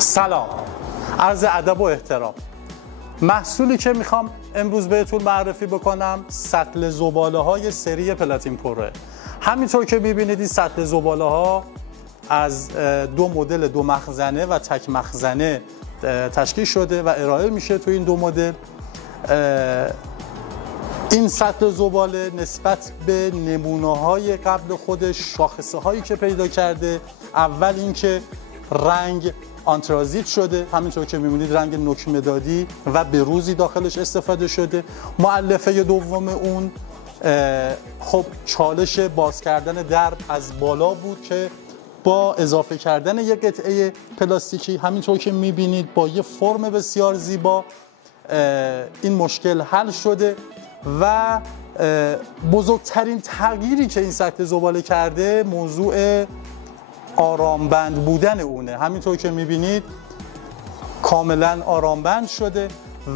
سلام، عرض ادب و احترام. محصولی که میخوام امروز بهتون معرفی بکنم سطل زباله های سری پلاتین پروه. همینطور که میبینید این سطل زباله ها از دو مدل دو مخزنه و تک مخزنه تشکیل شده و ارائه میشه تو این دو مدل. این سطل زباله نسبت به نمونه های قبل خودش شاخصه هایی که پیدا کرده، اول اینکه رنگ آنترازیت شده، همینطور که می‌بینید رنگ نوک مدادی و بروزی داخلش استفاده شده. مؤلفه دوم اون خب چالش باز کردن درب از بالا بود که با اضافه کردن یک قطعه پلاستیکی همینطور که می‌بینید با یه فرم بسیار زیبا این مشکل حل شده و بزرگترین تغییری که این سطل زباله کرده موضوع آرامبند بودن اونه. همینطور که میبینید کاملا آرامبند شده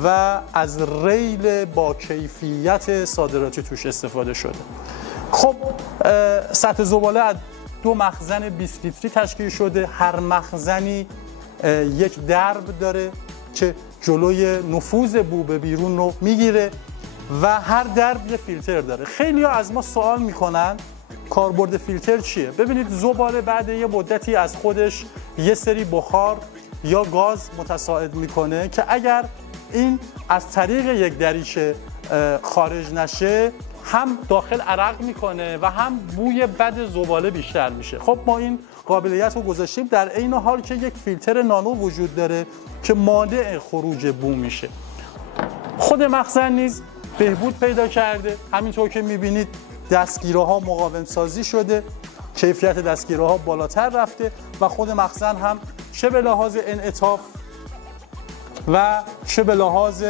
و از ریل با کیفیت صادراتی توش استفاده شده. خب سطل زباله از دو مخزن 20 لیتری تشکیل شده. هر مخزنی یک درب داره که جلوی نفوذ بو به بیرون رو میگیره و هر درب یه فیلتر داره. خیلی ها از ما سوال میکنن کاربرد فیلتر چیه؟ ببینید زباله بعد یه مدتی از خودش یه سری بخار یا گاز متصاعد میکنه که اگر این از طریق یک دریچه خارج نشه هم داخل عرق میکنه و هم بوی بد زباله بیشتر میشه. خب ما این قابلیت رو گذاشتیم در عین حال که یک فیلتر نانو وجود داره که مانع خروج بو میشه. خود مخزن نیز بهبود پیدا کرده. همینطور که میبینید دستگیره ها مقاوم سازی شده، کیفیت دستگیره ها بالاتر رفته و خود مخزن هم چه به لحاظ انعطاف و چه به لحاظ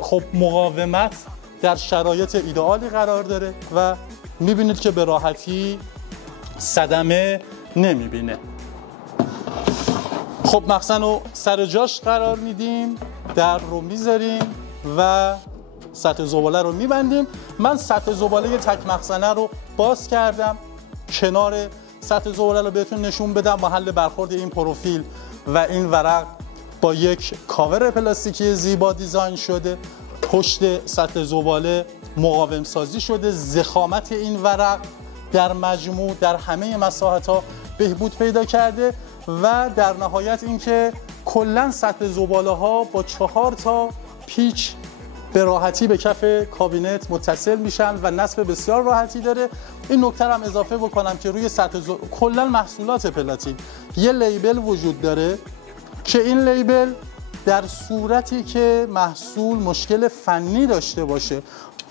خب مقاومت در شرایط ایدئالی قرار داره و میبینید که به راحتی صدمه نمیبینه. خب مخزن رو سر جاش قرار میدیم، در رو میذاریم و سطل زباله رو میبندیم. من سطل زباله تک مخزنه رو باز کردم، کنار سطل زباله رو بهتون نشون بدم. محل برخورد این پروفیل و این ورق با یک کاور پلاستیکی زیبا دیزاین شده. پشت سطل زباله مقاوم سازی شده. ضخامت این ورق در مجموع در همه مساحت‌ها بهبود پیدا کرده و در نهایت اینکه کلاً سطل زباله ها با 4 تا پیچ به راحتی به کف کابینت متصل میشن و نصب بسیار راحتی داره. این نکته هم اضافه بکنم که روی سطل کلا محصولات پلاتین یه لیبل وجود داره که این لیبل در صورتی که محصول مشکل فنی داشته باشه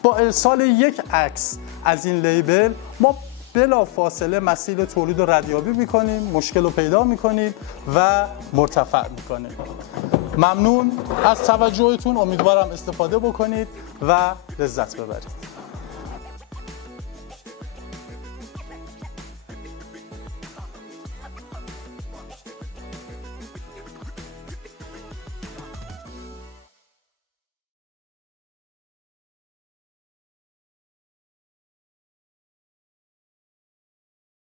با ارسال یک عکس از این لیبل ما بلافاصله مسیر تولید رو ردیابی میکنیم، مشکل رو پیدا میکنیم و مرتفع میکنیم. ممنون از توجهتون، امیدوارم استفاده بکنید و لذت ببرید.